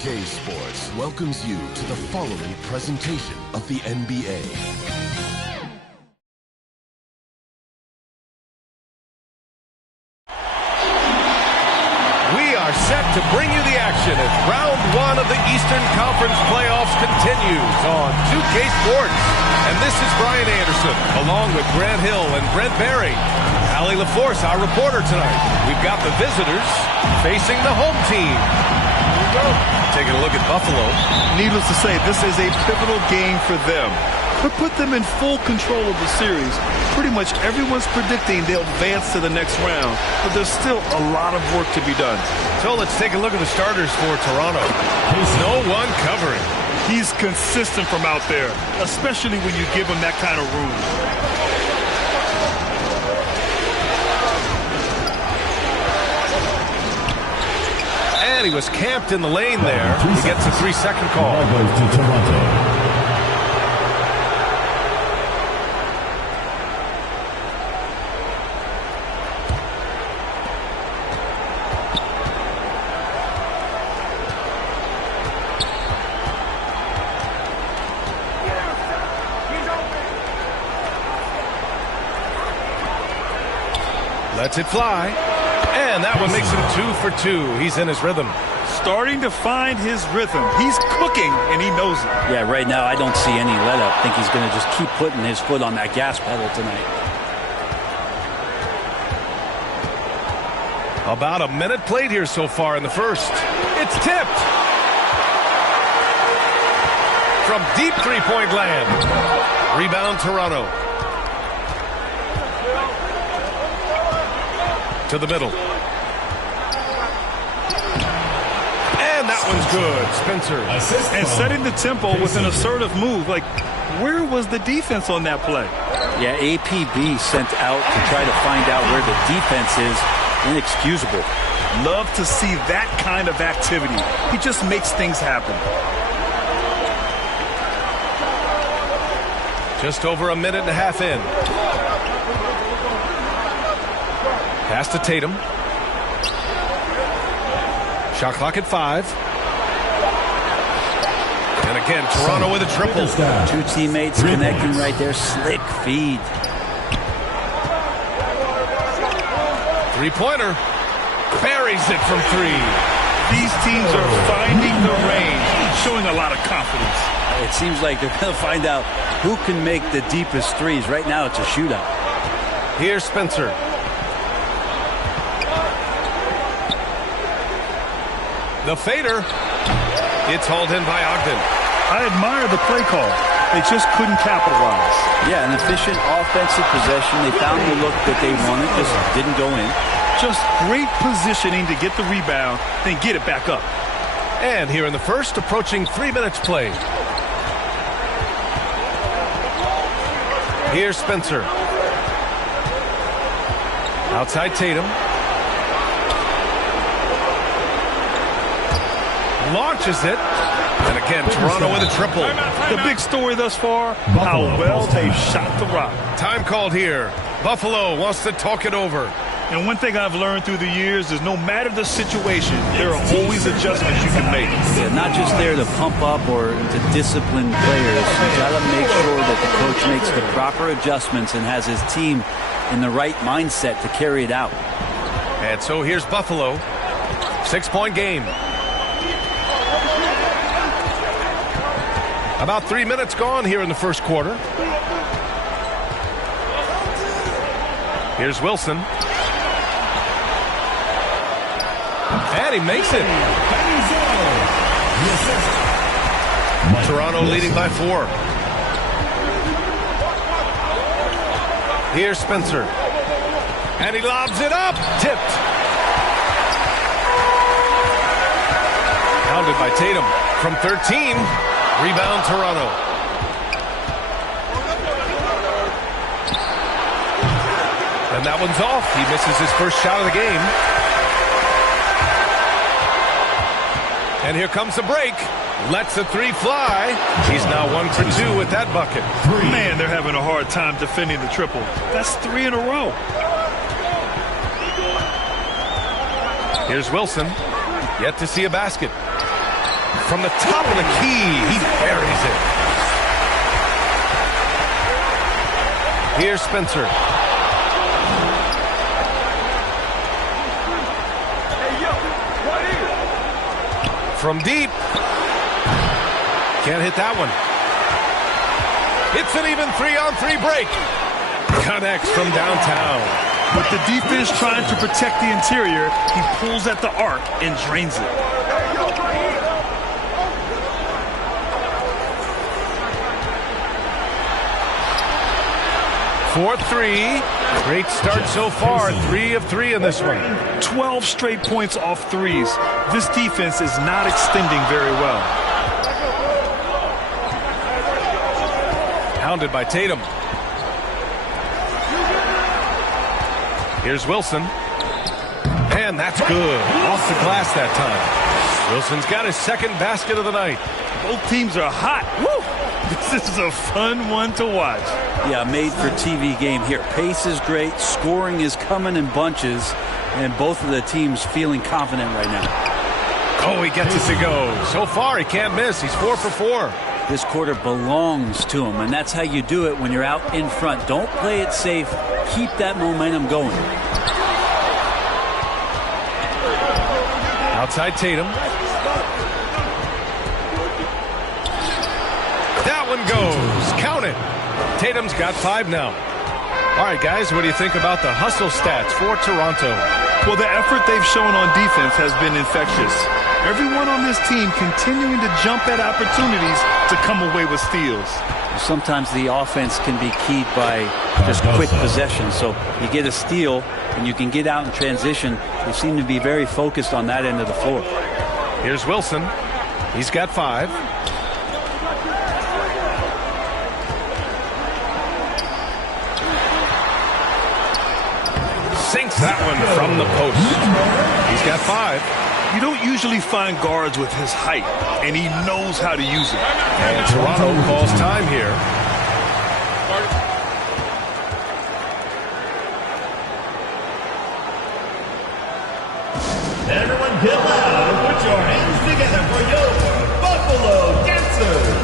2K Sports welcomes you to the following presentation of the NBA. We are set to bring you the action as round one of the Eastern Conference playoffs continues on 2K Sports. And this is Brian Anderson, along with Grant Hill and Brent Barry. Allie LaForce, our reporter tonight. We've got the visitors facing the home team. Here we go. Taking a look at Buffalo. Needless to say, this is a pivotal game for them. Could put them in full control of the series. Pretty much everyone's predicting they'll advance to the next round, but there's still a lot of work to be done. So let's take a look at the starters for Toronto. No one covering. He's consistent from out there, especially when you give him that kind of room. And he was camped in the lane there. He gets a 3-second call. Goes to Toronto. Lets it fly. And that one makes him 2 for 2. He's in his rhythm. Starting to find his rhythm. He's cooking, and he knows it. Yeah, right now I don't see any let-up. I think he's going to just keep putting his foot on that gas pedal tonight. About a minute played here so far in the first. It's tipped. From deep three-point land. Rebound Toronto. To the middle. And that one's good. Spencer. And setting the tempo with an assertive move. Like, where was the defense on that play? Yeah, APB sent out to try to find out where the defense is. Inexcusable. Love to see that kind of activity. He just makes things happen. Just over a minute and a half in. Pass to Tatum. Shot clock at 5. And again, Toronto with a triple. Two teammates connecting right there. Slick feed. Three-pointer. Buries it from 3. These teams are finding the range, showing a lot of confidence. It seems like they're going to find out who can make the deepest threes. Right now, it's a shootout. Here's Spencer. The fader. It's hauled in by Ogden. I admire the play call. They just couldn't capitalize. Yeah, an efficient offensive possession. They found the look that they wanted, just didn't go in. Just great positioning to get the rebound, then get it back up. And here in the first, approaching 3 minutes played. Here's Spencer. Outside Tatum. Launches it. And again, Toronto with a triple. The big story thus far, how well they shot the rock. Time called here. Buffalo wants to talk it over. And one thing I've learned through the years is no matter the situation, there are always adjustments you can make. Yeah, not just there to pump up or to discipline players. You got to make sure that the coach makes the proper adjustments and has his team in the right mindset to carry it out. And so here's Buffalo. 6-point game. About 3 minutes gone here in the first quarter. Here's Wilson. And he makes it. Toronto leading by 4. Here's Spencer. And he lobs it up. Tipped. Pounded by Tatum from 13. Rebound Toronto. And that one's off. He misses his first shot of the game. And here comes the break. Lets the 3 fly. He's now 1 for 2 with that bucket. Man, they're having a hard time defending the triple. That's 3 in a row. Here's Wilson. Yet to see a basket. from the top of the key. He buries it. Here's Spencer. From deep. Can't hit that one. It's an even 3-on-3 break. Connects from downtown. With the defense trying to protect the interior, he pulls at the arc and drains it. For 3. Great start so far. 3 of 3 in this one. 12 straight points off threes. This defense is not extending very well. Hounded by Tatum. Here's Wilson. And that's good. Off the glass that time. Wilson's got his second basket of the night. Both teams are hot. Woo! This is a fun one to watch. Yeah, made for TV game here. Pace is great. Scoring is coming in bunches. And both of the teams feeling confident right now. Oh, he gets it to go. So far, he can't miss. He's 4 for 4. This quarter belongs to him, and that's how you do it when you're out in front. Don't play it safe. Keep that momentum going. Outside Tatum. That one goes. Count it. Tatum's got 5 now. All right, guys, what do you think about the hustle stats for Toronto? Well, the effort they've shown on defense has been infectious. Everyone on this team continuing to jump at opportunities to come away with steals. Sometimes the offense can be keyed by just quick possession. So you get a steal and you can get out in transition. They seem to be very focused on that end of the floor. Here's Wilson. He's got 5. Sinks that one from the post. He's got 5. You don't usually find guards with his height, and he knows how to use it. And Toronto calls time here. Everyone get loud and put your hands together for your Buffalo Dancers.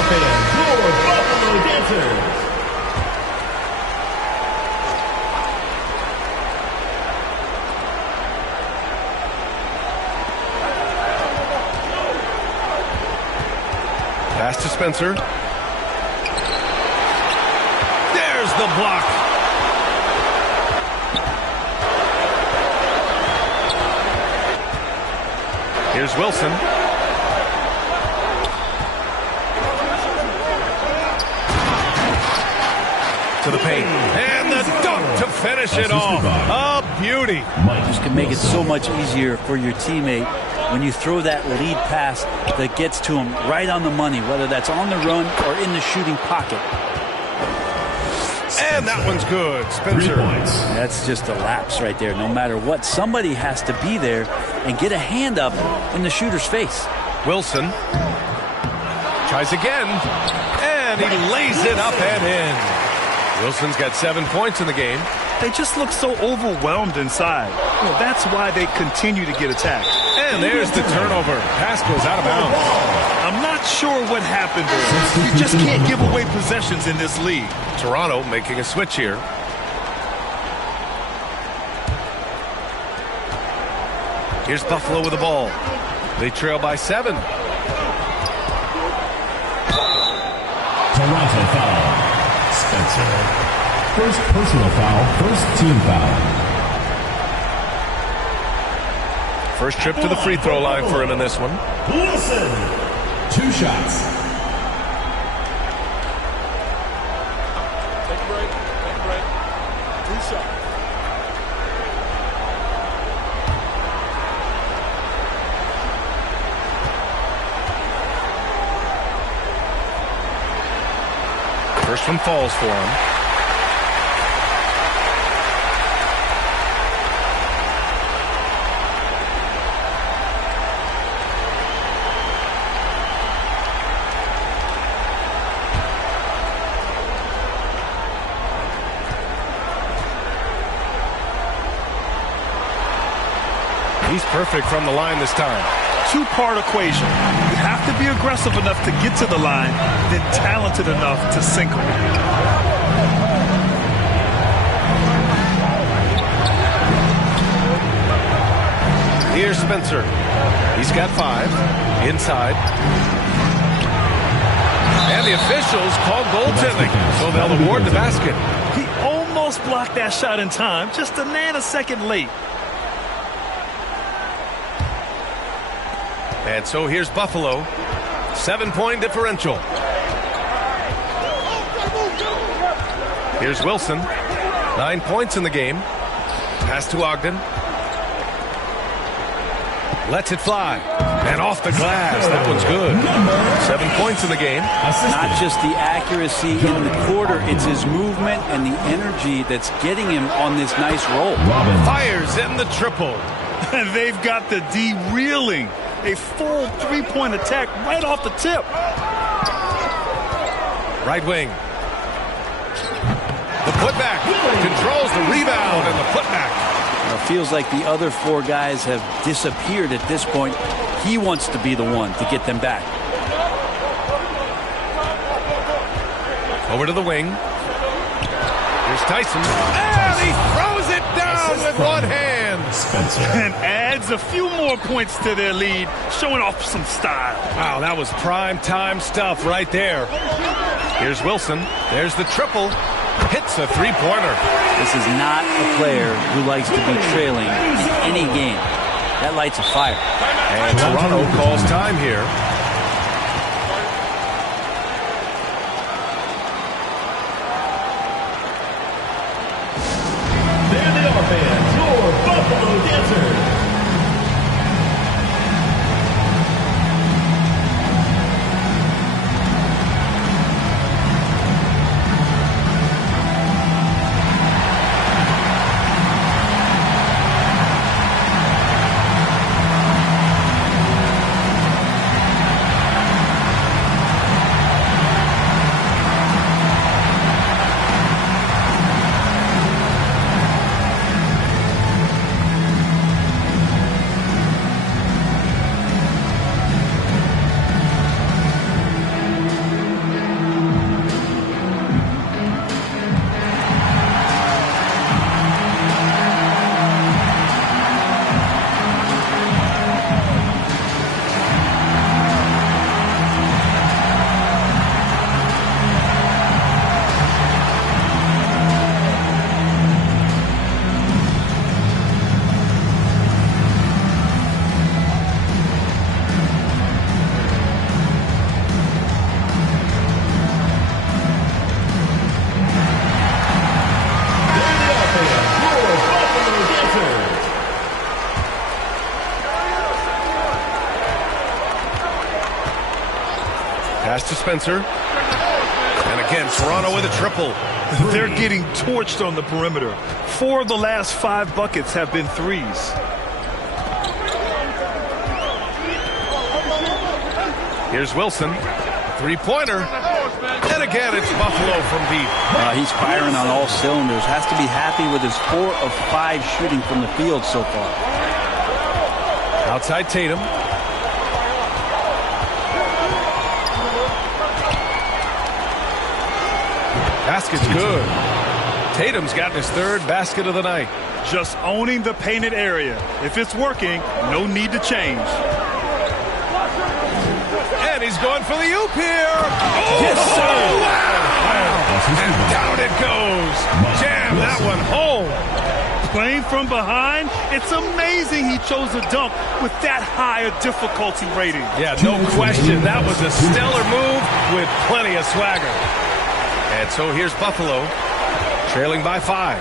Your Buffalo Dancers. Pass to Spencer. There's the block. Here's Wilson. To the paint. And the dunk to finish it off. A beauty. Just can make it so much easier for your teammate when you throw that lead pass that gets to him right on the money, whether that's on the run or in the shooting pocket. And that one's good. Spencer. That's just a lapse right there. No matter what, somebody has to be there and get a hand up in the shooter's face. Wilson tries again, and he lays it up and in. Wilson's got 7 points in the game. They just look so overwhelmed inside. Well, that's why they continue to get attacked. And there's the turnover. Pass goes out of bounds. I'm not sure what happened there. You just can't give away possessions in this league. Toronto making a switch here. Here's Buffalo with the ball. They trail by 7. Toronto foul. Spencer. First personal foul, first team foul. First trip to the free throw line for him in this one. Listen. 2 shots. Take a break. 2 shots. First one falls for him. He's perfect from the line this time. Two-part equation. You have to be aggressive enough to get to the line, then talented enough to sink them. Here's Spencer. He's got 5. Inside. And the officials call goaltending, so they'll award the basket. He almost blocked that shot in time, just a nanosecond late. And so here's Buffalo. 7-point differential. Here's Wilson. 9 points in the game. Pass to Ogden. Lets it fly. And off the glass. That one's good. 7 points in the game. Not just the accuracy in the quarter, it's his movement and the energy that's getting him on this nice roll. Fires in the triple. And they've got the D reeling. A full 3-point attack right off the tip. Right wing. The putback. Controls the rebound and the putback. It feels like the other 4 guys have disappeared at this point. He wants to be the one to get them back. Over to the wing. Here's Tyson. And he throws it down with one hand. Spencer. And adds a few more points to their lead, showing off some style. Wow, that was prime time stuff right there. Here's Wilson. There's the triple. Hits a 3-pointer. This is not a player who likes to be trailing in any game. That lights a fire. And Toronto calls time here. There they are, fans. Your Buffalo Dancers. Spencer. And again, Toronto with a triple. They're getting torched on the perimeter. 4 of the last 5 buckets have been threes. Here's Wilson. Three-pointer. And again, it's Buffalo from deep. He's firing on all cylinders. Has to be happy with his 4 of 5 shooting from the field so far. Outside Tatum. Basket's good. Tatum's gotten his 3rd basket of the night. Just owning the painted area. If it's working, no need to change. And he's going for the oop here. Oh, yes, sir. Wow. And down it goes. Jam that one home. Playing from behind, it's amazing he chose a dunk with that high a difficulty rating. Yeah, no question. That was a stellar move with plenty of swagger. And so here's Buffalo, trailing by 5.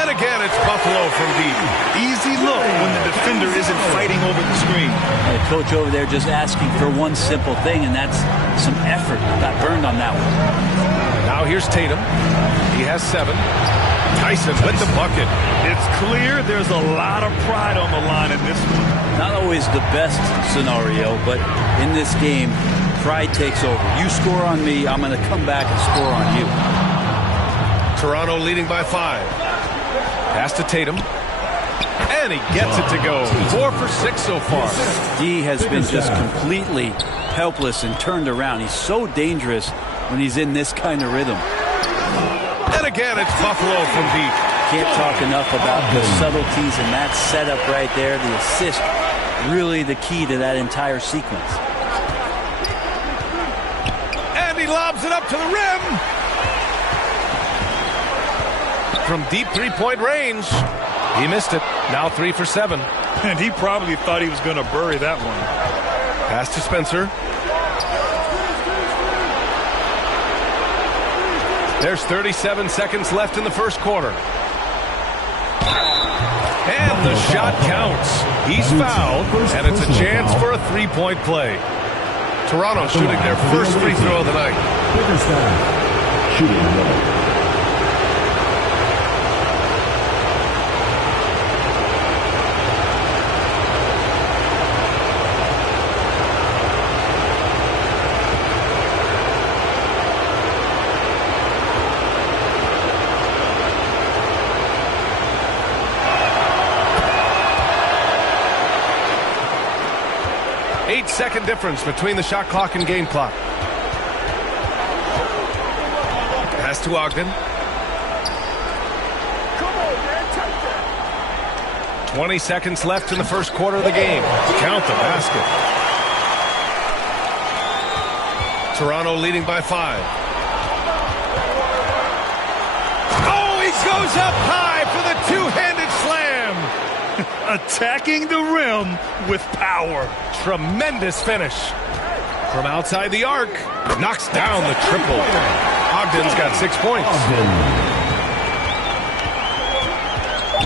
And again, it's Buffalo from deep. Easy look when the defender isn't fighting over the screen. The coach over there just asking for one simple thing, and that's some effort. Got burned on that one. Now here's Tatum. He has 7. Tyson with the bucket. It's clear there's a lot of pride on the line in this one. Not always the best scenario, but in this game, pride takes over. You score on me, I'm going to come back and score on you. Toronto leading by 5. Pass to Tatum. And he gets it to go. 4 for 6 so far. D has been just completely helpless and turned around. He's so dangerous when he's in this kind of rhythm. And again, it's Buffalo from deep. Can't talk enough about the subtleties in that setup right there. The assist, really the key to that entire sequence. And he lobs it up to the rim. From deep 3-point range. He missed it. Now 3 for 7. And he probably thought he was going to bury that one. Pass to Spencer. There's 37 seconds left in the first quarter. And the shot counts. He's fouled, and it's a chance for a 3-point play. Toronto shooting their first free throw of the night. Shooting well. 8-second difference between the shot clock and game clock. Pass to Ogden. 20 seconds left in the first quarter of the game. Count the basket. Toronto leading by 5. Oh, he goes up high for the two-handed slam. Attacking the rim with power. Tremendous finish. From outside the arc. Knocks down the triple. Ogden's got 6 points.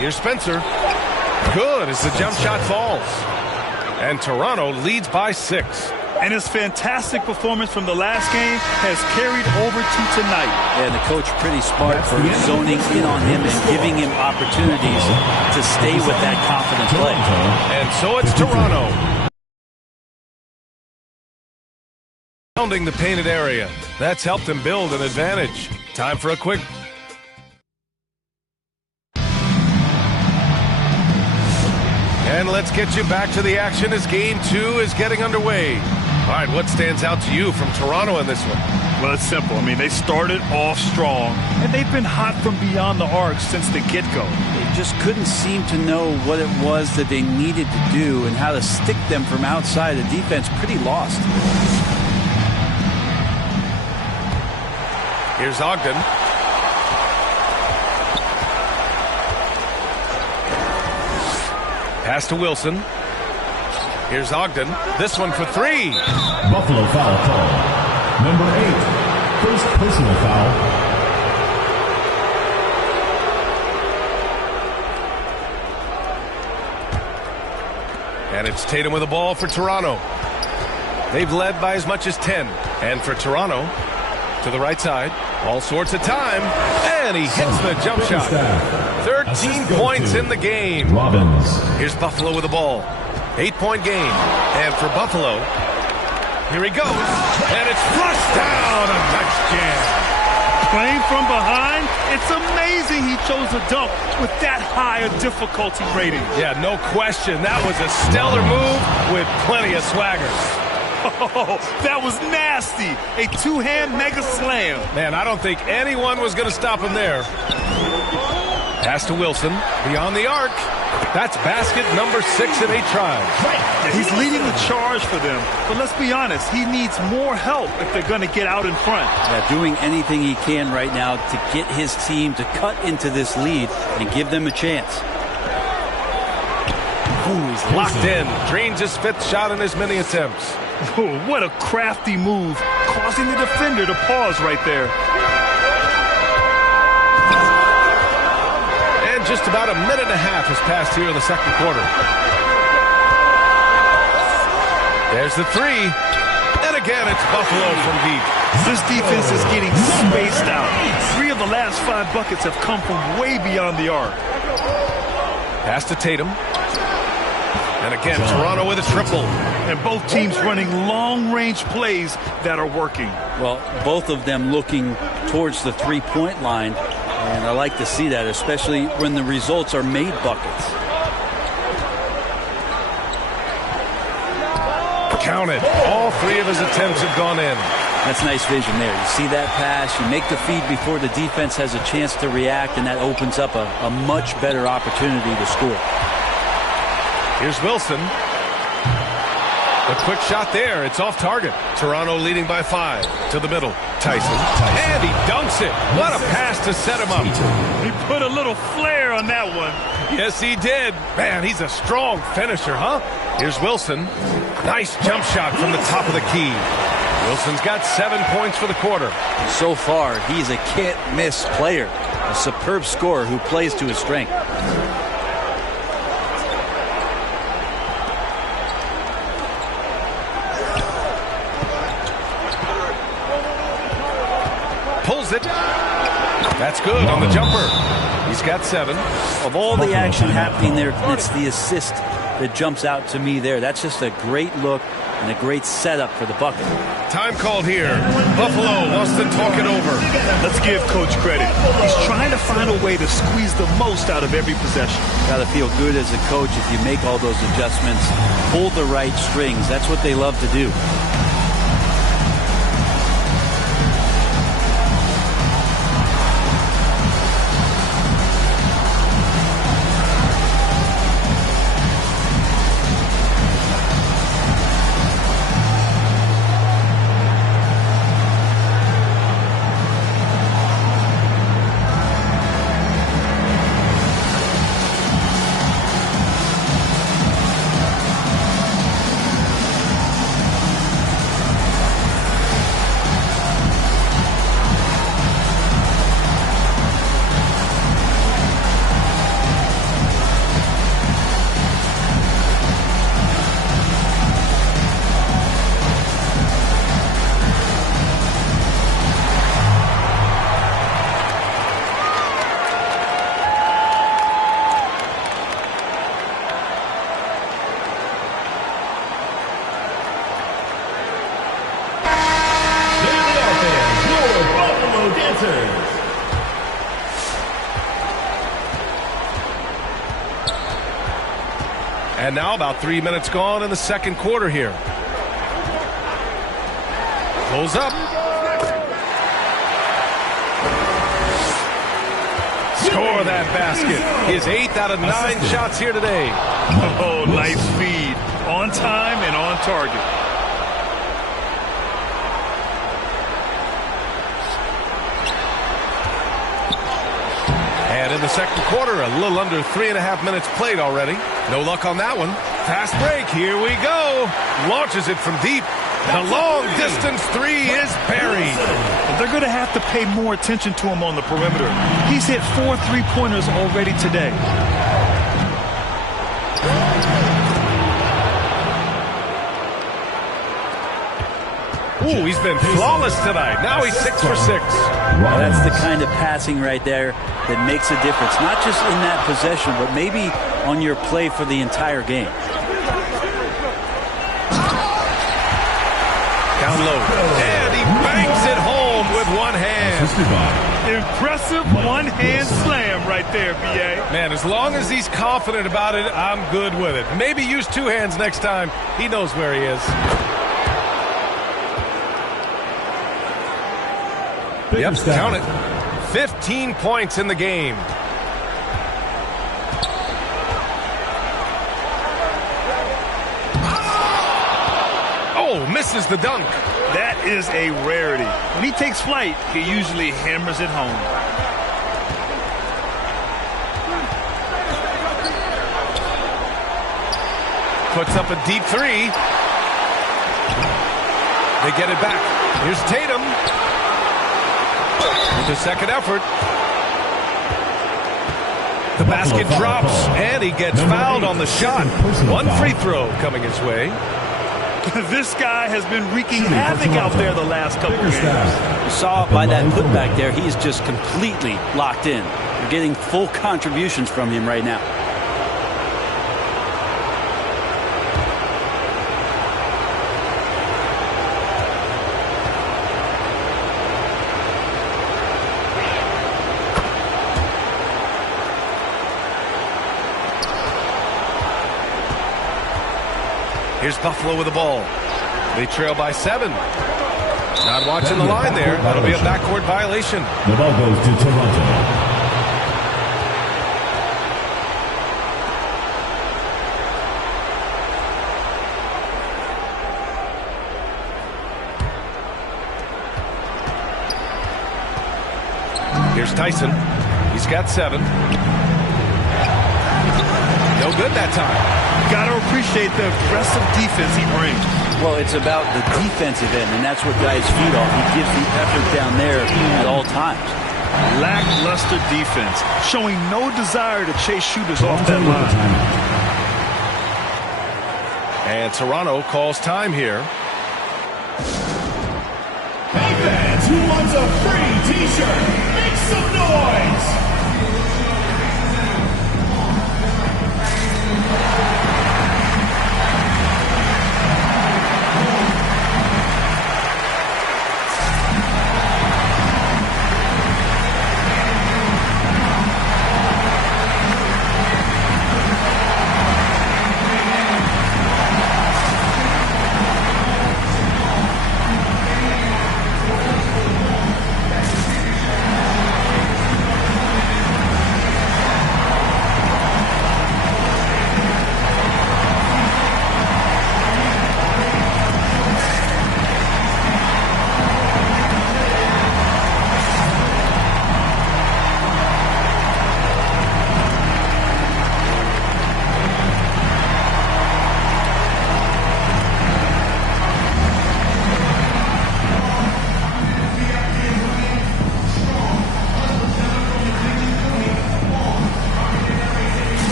Here's Spencer. Good as the jump shot falls. And Toronto leads by 6. And his fantastic performance from the last game has carried over to tonight. Yeah, the coach pretty smart for zoning in on him and giving him opportunities to stay with that confident play. And so it's Toronto. Pounding the painted area. That's helped him build an advantage. Time for a quick... And let's get you back to the action as Game 2 is getting underway. All right, what stands out to you from Toronto in this one? Well, it's simple. I mean, they started off strong, and they've been hot from beyond the arc since the get-go. They just couldn't seem to know what it was that they needed to do and how to stick them from outside. The defense pretty lost. Here's Ogden. Pass to Wilson. Here's Ogden. This one for 3. Buffalo foul call. Number 8. First personal foul. And it's Tatum with the ball for Toronto. They've led by as much as 10. And for Toronto, to the right side, all sorts of time. And he hits the jump shot. 13 points in the game. Robbins. Here's Buffalo with the ball. 8-point game. And for Buffalo, here he goes. And it's flushed down. A nice jam. Playing from behind, it's amazing he chose a dunk with that high a difficulty rating. Yeah, no question. That was a stellar move with plenty of swagger. Oh, that was nasty. A two-hand mega slam. Man, I don't think anyone was going to stop him there. Pass to Wilson. Beyond the arc. That's basket number 6 in 8 tries. He's leading the charge for them. But let's be honest, he needs more help if they're going to get out in front. Yeah, doing anything he can right now to get his team to cut into this lead and give them a chance. Ooh, he's locked in. Drains his 5th shot in as many attempts. Oh, what a crafty move, causing the defender to pause right there. And just about a minute and a half has passed here in the second quarter. There's the 3. And again, it's Buffalo from deep. This defense is getting spaced out. 3 of the last 5 buckets have come from way beyond the arc. Pass to Tatum. And again, Toronto with a triple. And both teams running long-range plays that are working. Well, both of them looking towards the three-point line. And I like to see that, especially when the results are made buckets. Count it. All 3 of his attempts have gone in. That's nice vision there. You see that pass, you make the feed before the defense has a chance to react, and that opens up a much better opportunity to score. Here's Wilson. A quick shot there. It's off target. Toronto leading by 5. To the middle. Tyson. And he dunks it. What a pass to set him up. He put a little flair on that one. Yes, he did. Man, he's a strong finisher, huh? Here's Wilson. Nice jump shot from the top of the key. Wilson's got 7 points for the quarter. So far, he's a can't-miss player. A superb scorer who plays to his strength. Pulls it. That's good on the jumper. He's got 7. Of all the action happening there, it's the assist that jumps out to me there. That's just a great look and a great setup for the bucket. Time called here. Buffalo wants to talk it over. Let's give Coach credit. He's trying to find a way to squeeze the most out of every possession. Got to feel good as a coach if you make all those adjustments, pull the right strings. That's what they love to do. And now about 3 minutes gone in the second quarter here. Pulls up. Score that basket. His 8th out of 9 shots here today. Oh, nice feed. On time and on target. And in the second quarter, a little under 3.5 minutes played already. No luck on that one. Fast break. Here we go. Launches it from deep. The long-distance 3 is buried. They're going to have to pay more attention to him on the perimeter. He's hit 4 3-pointers already today. Ooh, he's been flawless tonight. Now he's 6 for 6. Well, that's the kind of passing right there that makes a difference. Not just in that possession, but maybe on your play for the entire game. Down low. And he bangs it home with one hand. Impressive one-hand slam right there, B.A. Man, as long as he's confident about it, I'm good with it. Maybe use 2 hands next time. He knows where he is. Yep, count it. 15 points in the game. Oh, misses the dunk. That is a rarity. When he takes flight, he usually hammers it home. Puts up a deep 3. They get it back. Here's Tatum. With a second effort. The basket drops, and he gets fouled on the shot. 1 free throw coming his way. This guy has been wreaking havoc out there the last couple of games. You saw it by that putback there. He's just completely locked in. You're getting full contributions from him right now. Here's Buffalo with the ball. They trail by 7. Not watching the line there. That'll be a backcourt violation. The ball goes to Toronto. Here's Tyson. He's got 7. No good that time. Got to appreciate the aggressive defense he brings. Well, it's about the defensive end, and that's what guys feed off. He gives the effort down there at all times. Lackluster defense, showing no desire to chase shooters off that line. And Toronto calls time here. Hey fans, who wants a free t-shirt? Make some noise!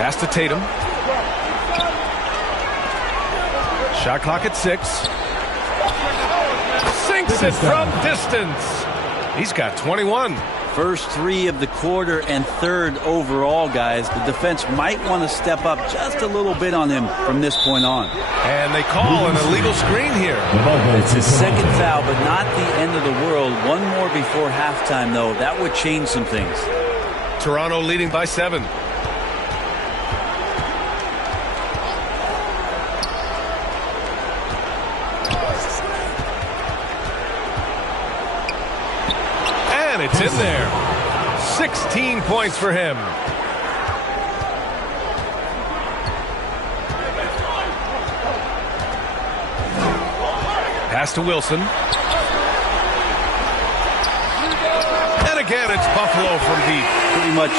Pass to Tatum. Shot clock at 6. Sinks it from distance. He's got 21. First 3 of the quarter and 3rd overall, guys. The defense might want to step up just a little bit on him from this point on. And they call an illegal screen here. It's his 2nd foul, but not the end of the world. 1 more before halftime, though. That would change some things. Toronto leading by 7. And it's in there. 16 points for him. Pass to Wilson. again. It's Buffalo from deep. Pretty much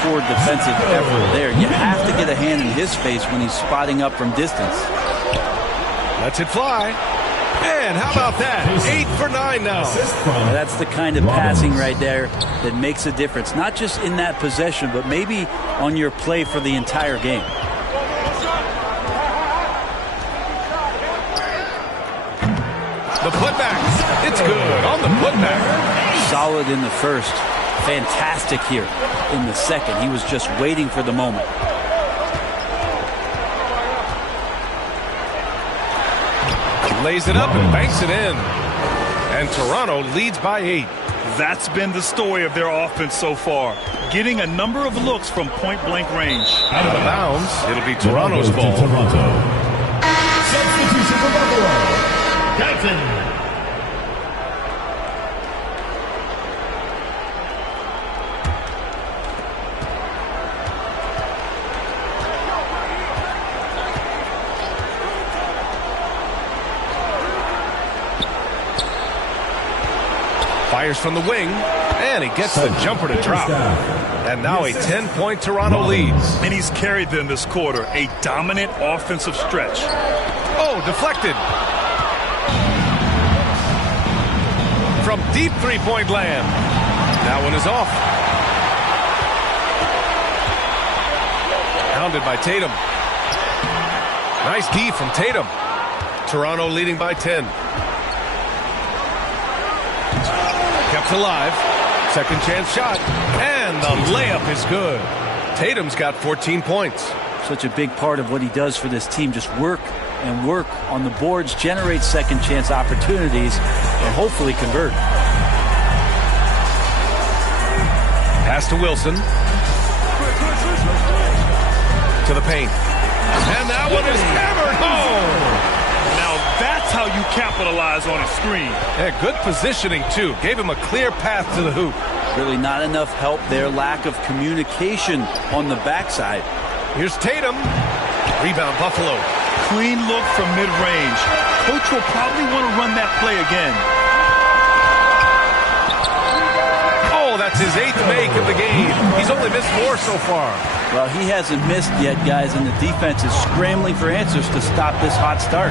poor defensive effort there. You have to get a hand in his face when he's spotting up from distance. Lets it fly. And how about that? 8 for 9 now. That's the kind of passing right there that makes a difference. Not just in that possession, but maybe on your play for the entire game. The putback. It's good on the putback. Solid in the first. Fantastic here in the second. He was just waiting for the moment. Lays it up and banks it in. And Toronto leads by 8. That's been the story of their offense so far. Getting a number of looks from point-blank range. Out of bounds. It'll be Toronto's ball. Substitution for Buffalo. Johnson. Fires from the wing, and he gets the jumper to drop. And now a 10-point Toronto lead. And he's carried them this quarter. A dominant offensive stretch. Oh, deflected. From deep three-point land. That one is off. Hounded by Tatum. Nice D from Tatum. Toronto leading by 10. Kept alive. Second chance shot. And the layup is good. Tatum's got 14 points. Such a big part of what he does for this team. Just work and work on the boards, generate second chance opportunities, and hopefully convert. Pass to Wilson. To the paint. And that one is hammered home. Now that's how you capitalize on a screen. Yeah, good positioning, too. Gave him a clear path to the hoop. Really not enough help there. Lack of communication on the backside. Here's Tatum. Rebound, Buffalo. Clean look from mid-range. Coach will probably want to run that play again. Oh, that's his 8th make of the game. He's only missed 4 so far. Well, he hasn't missed yet, guys, and the defense is scrambling for answers to stop this hot start.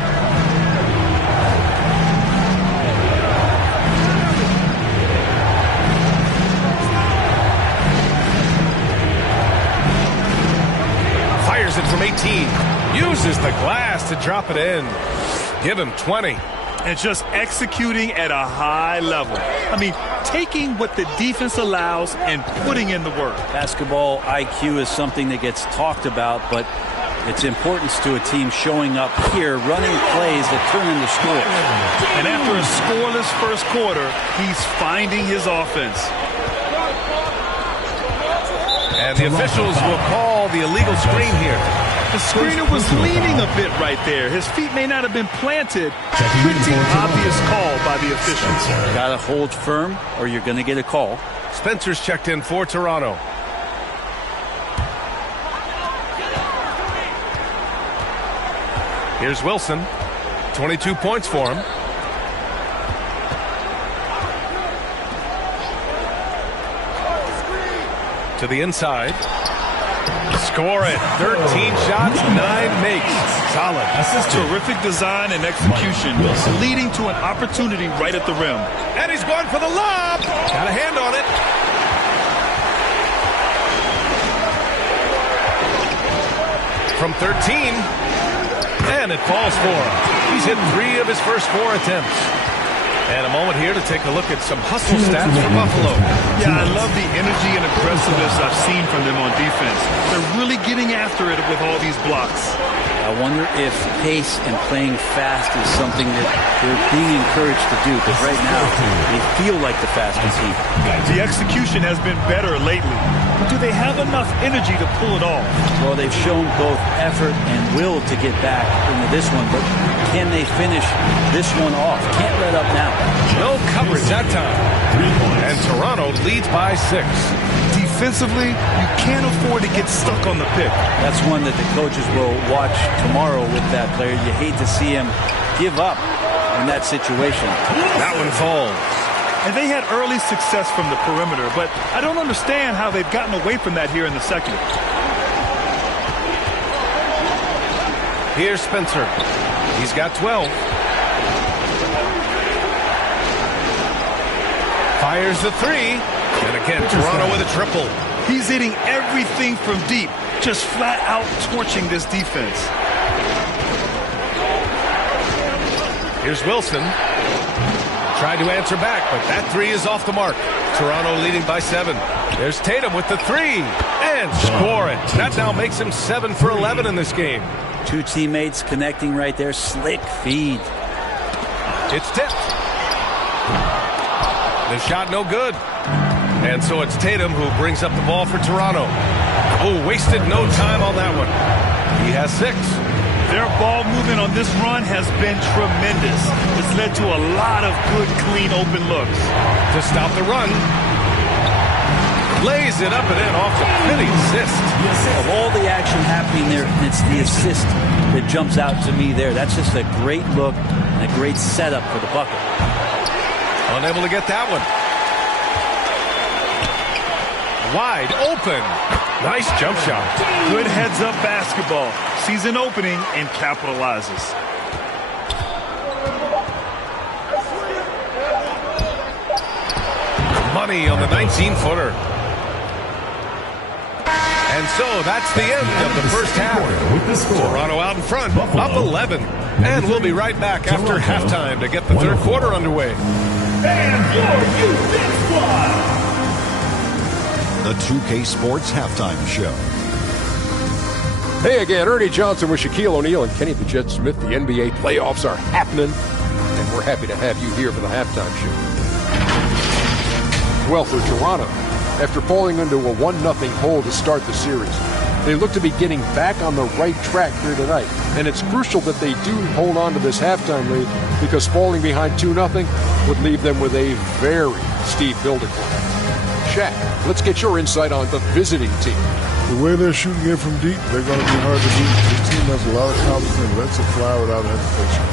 Fires it from 18. Uses the glass to drop it in. Give him 20. And just executing at a high level. I mean, taking what the defense allows and putting in the work. Basketball IQ is something that gets talked about, but its importance to a team showing up here, running plays that turn into scores. And after a scoreless first quarter, he's finding his offense. And the officials will call the illegal screen here. The screener was leaning a bit right there. His feet may not have been planted. Pretty obvious call by the officials. Got to hold firm or you're going to get a call. Spencer's checked in for Toronto. Here's Wilson. 22 points for him. To the inside. Score it. 13 shots, 9 makes. Solid. Terrific design and execution, leading to an opportunity right at the rim. And he's going for the lob. Got a hand on it. From 13. And it falls for him. He's hit 3 of his first 4 attempts. And a moment here to take a look at some hustle stats for Buffalo. Yeah, I love the energy and aggressiveness I've seen from them on defense. They're really getting after it with all these blocks. I wonder if pace and playing fast is something that they're being encouraged to do, because right now they feel like the fastest team. The execution has been better lately. But do they have enough energy to pull it off? Well, they've shown both effort and will to get back into this one, but can they finish this one off? Can't let up now. No coverage that time. And Toronto leads by 6. Defensively, you can't afford to get stuck on the pick. That's one that the coaches will watch tomorrow with that player. You hate to see him give up in that situation. That one falls. And they had early success from the perimeter, but I don't understand how they've gotten away from that here in the second. Here's Spencer. He's got 12. Fires the three. And again, Toronto with a triple. He's hitting everything from deep, just flat out torching this defense. Here's Wilson. Tried to answer back, but that three is off the mark. Toronto leading by 7. There's Tatum with the three. And score it. That now makes him 7 for 11 in this game. Two teammates connecting right there. Slick feed. It's tipped. The shot no good. And so it's Tatum who brings up the ball for Toronto. Oh, wasted no time on that one. He has 6. Their ball movement on this run has been tremendous. It's led to a lot of good, clean, open looks. To stop the run. Lays it up and in off the pretty assist. Of all the action happening there, it's the assist that jumps out to me there. That's just a great look and a great setup for the bucket. Unable to get that one. Wide open. Nice jump shot. Good heads-up basketball. Sees an opening and capitalizes. Money on the 19-footer. And so that's the end of the first half. Toronto out in front, up 11. And we'll be right back after halftime to get the third quarter underway. And your youth squad. The 2K Sports Halftime Show. Hey again, Ernie Johnson with Shaquille O'Neal and Kenny the Jet Smith. The NBA playoffs are happening, and we're happy to have you here for the halftime show. Well, for Toronto, after falling into a 1-0 hole to start the series, they look to be getting back on the right track here tonight. And it's crucial that they do hold on to this halftime lead, because falling behind 2-0 would leave them with a very steep building block. Shaq, let's get your insight on the visiting team. The way they're shooting it from deep, they're going to be hard to beat. The team has a lot of confidence and lets it fly without hesitation.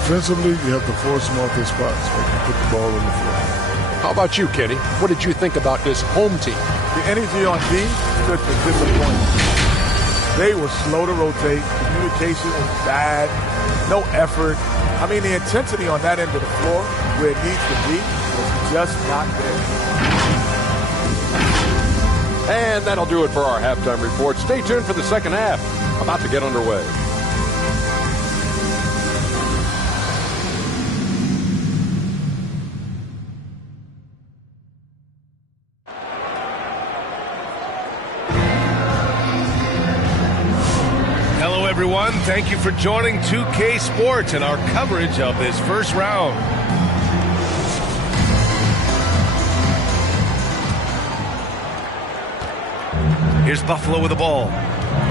Defensively, you have to force them off their spots, make them put the ball on the floor. How about you, Kenny? What did you think about this home team? The energy on D was disappointing. They were slow to rotate. Communication was bad. No effort. I mean, the intensity on that end of the floor, where it needs to be, was just not there. And that'll do it for our halftime report. Stay tuned for the second half. About to get underway. Hello, everyone. Thank you for joining 2K Sports and our coverage of this first round. Here's Buffalo with the ball.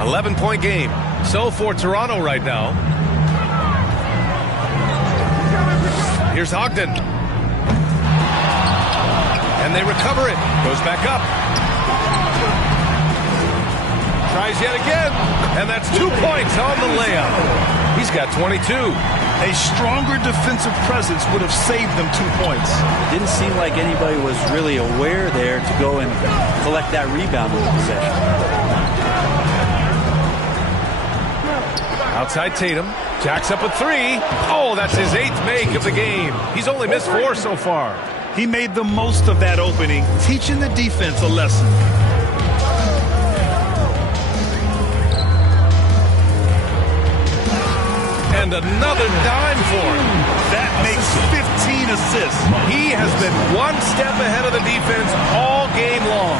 11-point game. So for Toronto right now. Here's Ogden. And they recover it. Goes back up. Tries yet again. And that's 2 points on the layup. He's got 22. A stronger defensive presence would have saved them 2 points. It didn't seem like anybody was really aware there to go and collect that rebound in the possession. Outside Tatum. Jacks up a three. Oh, that's his 8th make of the game. He's only missed 4 so far. He made the most of that opening, teaching the defense a lesson. And another dime for him. That makes 15 assists. He has been one step ahead of the defense all game long.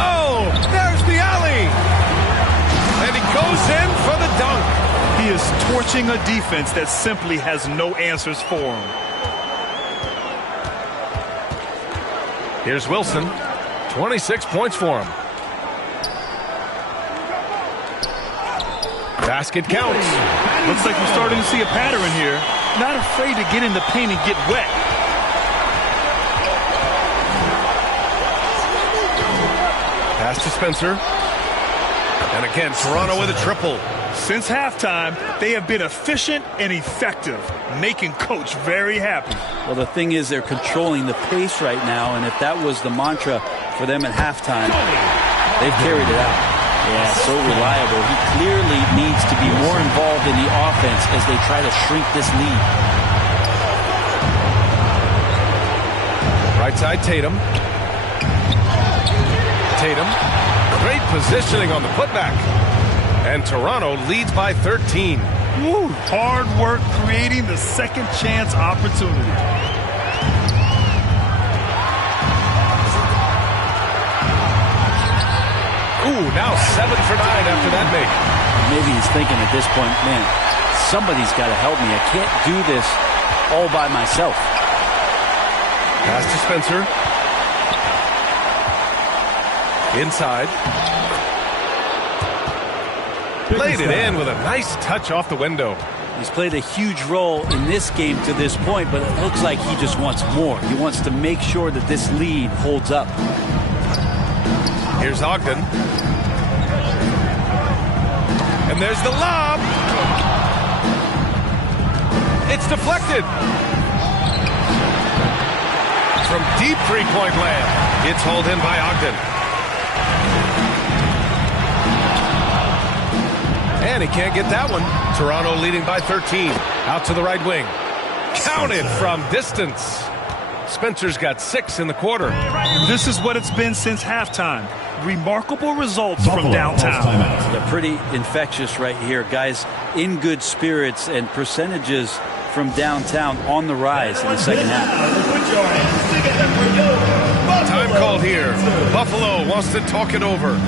Oh, there's the alley. And he goes in for the dunk. He is torching a defense that simply has no answers for him. Here's Wilson. 26 points for him. Basket counts. Looks like we're starting to see a pattern here. Not afraid to get in the paint and get wet. Pass to Spencer. And again, Toronto with a triple. Since halftime, they have been efficient and effective, making Coach very happy. Well, the thing is they're controlling the pace right now, and if that was the mantra for them at halftime, they've carried it out. Yeah, so reliable. He clearly needs to be more involved in the offense as they try to shrink this lead. Right side, Tatum. Great positioning on the putback. And Toronto leads by 13. Woo, hard work creating the second chance opportunity. Ooh, now 7 for 9 after that make. Maybe he's thinking at this point, man, somebody's got to help me. I can't do this all by myself. Pass to Spencer. Inside. Laid it in with a nice touch off the window. He's played a huge role in this game to this point, but it looks like he just wants more. He wants to make sure that this lead holds up. Here's Ogden. And there's the lob. It's deflected. From deep three-point land. It's hauled in by Ogden. And he can't get that one. Toronto leading by 13. Out to the right wing. Counted from distance. Spencer's got 6 in the quarter. This is what it's been since halftime. Remarkable results from downtown. They're pretty infectious right here. Guys in good spirits and percentages from downtown on the rise in the second half. Time called here. Buffalo wants to talk it over.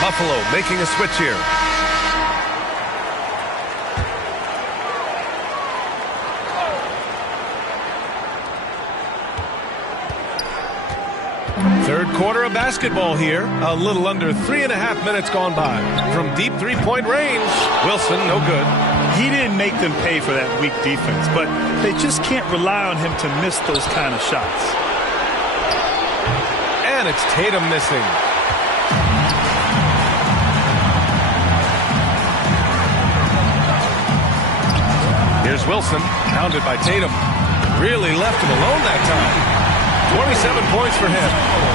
Buffalo making a switch here. Third quarter of basketball here. A little under 3.5 minutes gone by. From deep three-point range, Wilson, no good. He didn't make them pay for that weak defense, but they just can't rely on him to miss those kind of shots. And it's Tatum missing. Here's Wilson, pounded by Tatum. Really left him alone that time. 27 points for him.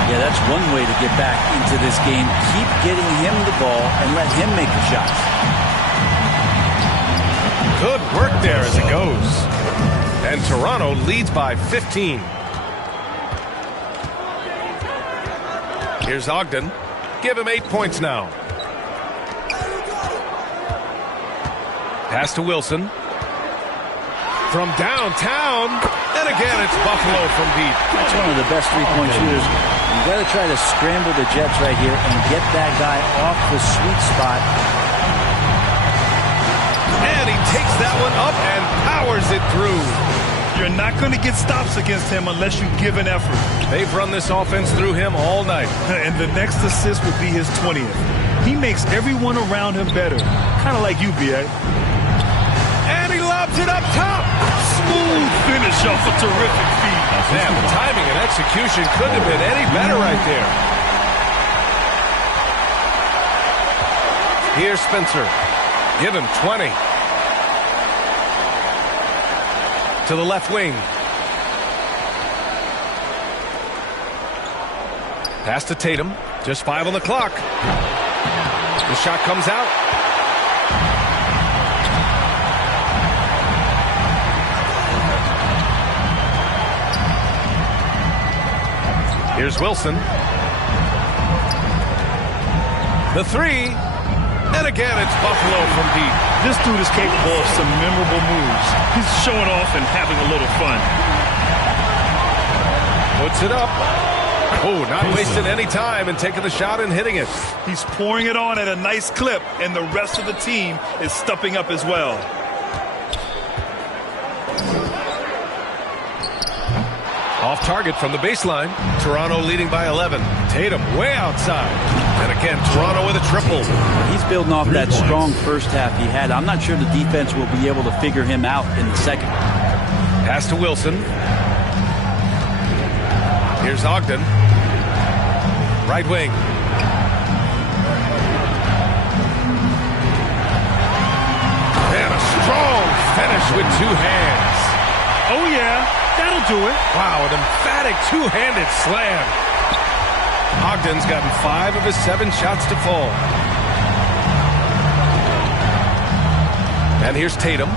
Yeah, that's one way to get back into this game. Keep getting him the ball and let him make the shots. Good work there as it goes. And Toronto leads by 15. Here's Ogden. Give him 8 points now. Pass to Wilson. From downtown, and again it's Buffalo from deep. That's one of the best three-point shooters. You got to try to scramble the Jets right here and get that guy off the sweet spot. And he takes that one up and powers it through. You're not going to get stops against him unless you give an effort. They've run this offense through him all night. And the next assist would be his 20th. He makes everyone around him better. Kind of like you, B.A. And he lobs it up top. Smooth finish off a terrific feed. Man, the timing and execution couldn't have been any better right there. Here's Spencer. Give him 20. To the left wing. Pass to Tatum. Just 5 on the clock. The shot comes out. Here's Wilson. The three. And again, it's Buffalo from deep. This dude is capable of some memorable moves. He's showing off and having a little fun. Puts it up. Oh, not wasting any time and taking the shot and hitting it. He's pouring it on at a nice clip, and the rest of the team is stepping up as well. Off target from the baseline. Toronto leading by 11. Tatum way outside. And again, Toronto with a triple. He's building off that strong first half he had. I'm not sure the defense will be able to figure him out in the second. Pass to Wilson. Here's Ogden. Right wing. And a strong finish with 2 hands. Oh, yeah. That'll do it. Wow, an emphatic two-handed slam. Ogden's gotten 5 of his 7 shots to fall. And here's Tatum.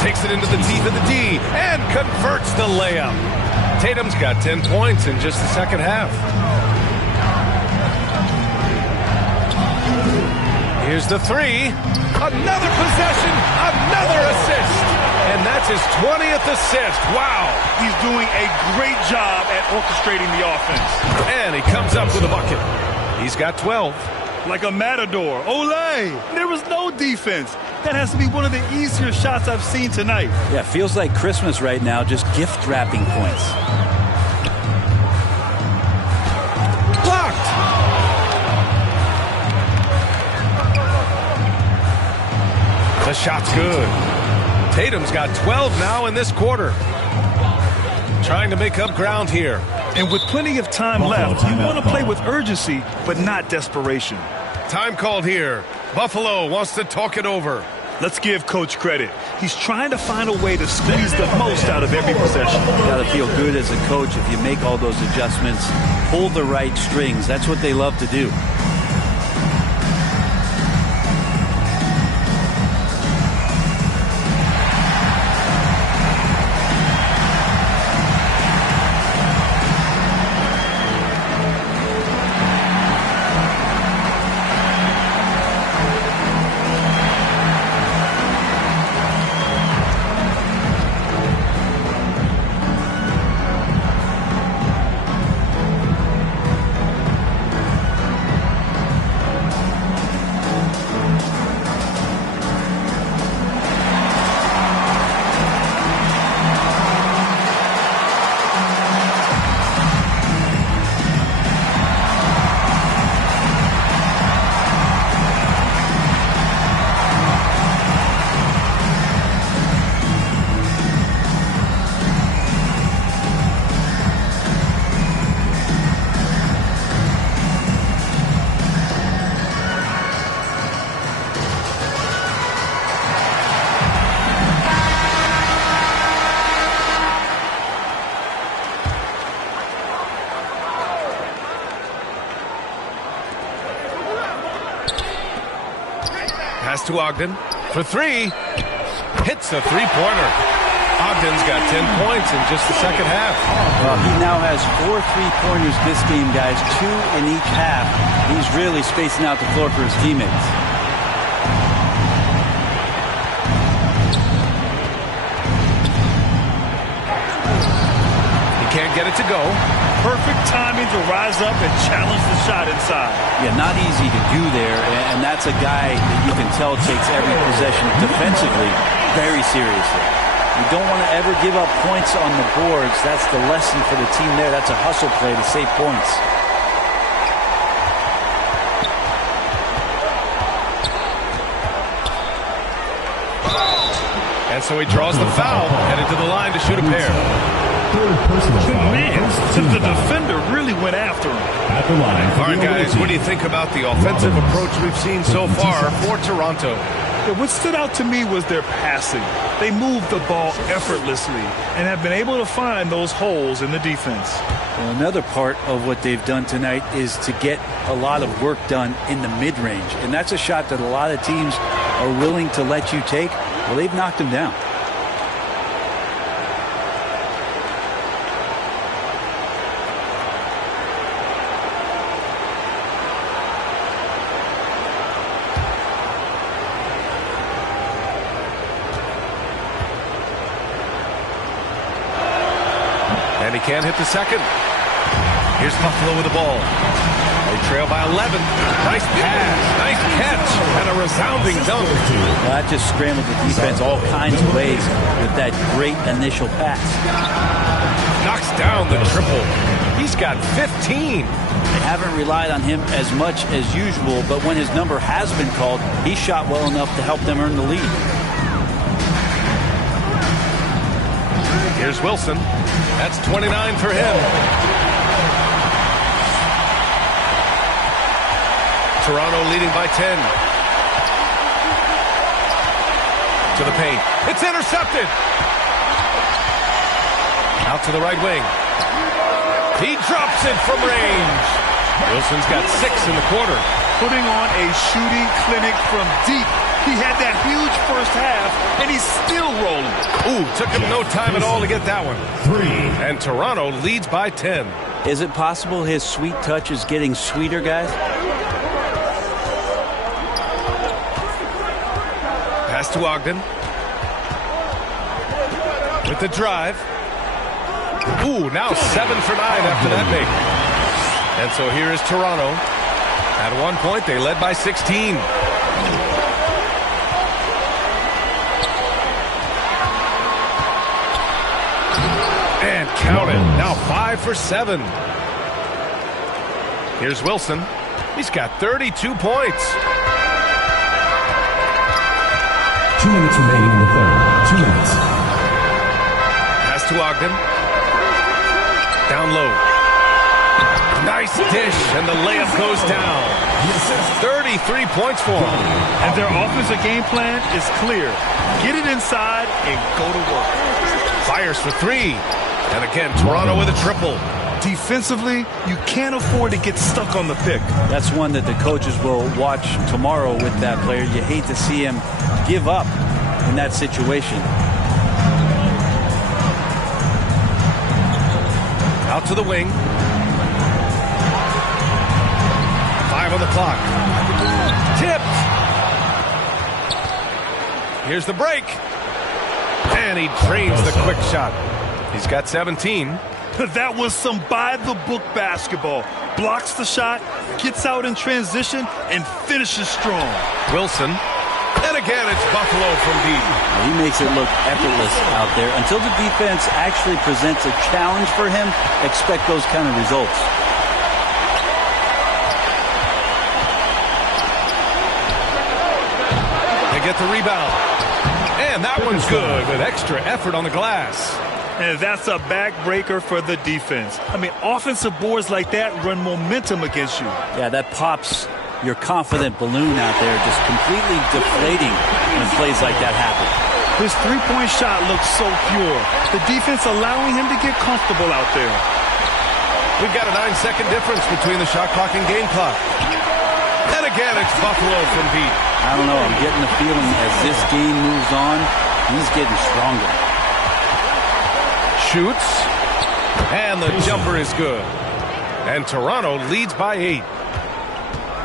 Takes it into the teeth of the D and converts the layup. Tatum's got 10 points in just the second half. Here's the 3. Another possession, another assist. And that's his 20th assist. Wow. He's doing a great job at orchestrating the offense. And he comes up with a bucket. He's got 12. Like a matador. Olé! There was no defense. That has to be one of the easier shots I've seen tonight. Yeah, feels like Christmas right now, just gift wrapping points. Blocked! The shot's good. Tatum's got 12 now in this quarter. Trying to make up ground here. And with plenty of time left, you want to play with urgency, but not desperation. Time called here. Buffalo wants to talk it over. Let's give Coach credit. He's trying to find a way to squeeze the most out of every possession. You got to feel good as a coach if you make all those adjustments. Pull the right strings. That's what they love to do. Pass to Ogden for 3. Hits a three-pointer. Ogden's got 10 points in just the second half. Well, he now has 4 3-pointers this game, guys. 2 in each half. He's really spacing out the floor for his teammates. He can't get it to go. Perfect timing to rise up and challenge the shot inside. Yeah, not easy to do there, and that's a guy that you can tell takes every possession defensively very seriously. You don't want to ever give up points on the boards. That's the lesson for the team there. That's a hustle play to save points. And so he draws the foul, headed to the line to shoot a pair. Man, the defender really went after him. At the line. All right, guys, what do you think about the offensive approach we've seen so far for Toronto? Yeah, what stood out to me was their passing. They moved the ball effortlessly and have been able to find those holes in the defense. Well, another part of what they've done tonight is to get a lot of work done in the mid-range. And that's a shot that a lot of teams are willing to let you take. Well, they've knocked them down. And he can't hit the second. Here's Buffalo with the ball. They trail by 11. Nice pass, nice catch, and a resounding dunk. Well, that just scrambled the defense all kinds of ways with that great initial pass. Knocks down the triple. He's got 15. They haven't relied on him as much as usual, but when his number has been called, he shot well enough to help them earn the lead. Here's Wilson. That's 29 for him. Toronto leading by 10. To the paint. It's intercepted. Out to the right wing. He drops it from range. Wilson's got 6 in the quarter. Putting on a shooting clinic from deep. He had that huge first half, and he's still rolling. Ooh, took him no time at all to get that one. 3. And Toronto leads by 10. Is it possible his sweet touch is getting sweeter, guys? Pass to Ogden. With the drive. Ooh, now 7 for 9 after that make. And so here is Toronto. At one point, they led by 16. And count it. Now 5 for 7. Here's Wilson. He's got 32 points. 2 minutes remaining in the third. 2 minutes. Pass to Ogden. Down low. Nice dish, and the layup goes down. 33 points for him. And their offensive game plan is clear. Get it inside and go to work. Fires for 3. And again, Toronto with a triple. Defensively, you can't afford to get stuck on the pick. That's one that the coaches will watch tomorrow with that player. You hate to see him give up in that situation. Out to the wing. 5 on the clock. Tipped. Here's the break. And he drains the quick shot. He's got 17. That was some by-the-book basketball. Blocks the shot, gets out in transition, and finishes strong. Wilson. And again, it's Buffalo from deep. He makes it look effortless out there. Until the defense actually presents a challenge for him, expect those kind of results. They get the rebound. And that one's good with extra effort on the glass. And that's a backbreaker for the defense. I mean, offensive boards like that run momentum against you. Yeah, that pops your confident balloon out there, just completely deflating when plays like that happen. His three-point shot looks so pure. The defense allowing him to get comfortable out there. We've got a 9-second difference between the shot clock and game clock. And again, it's Buffalo from deep. I don't know. I'm getting the feeling as this game moves on, he's getting stronger. Shoots. And the jumper is good. And Toronto leads by 8.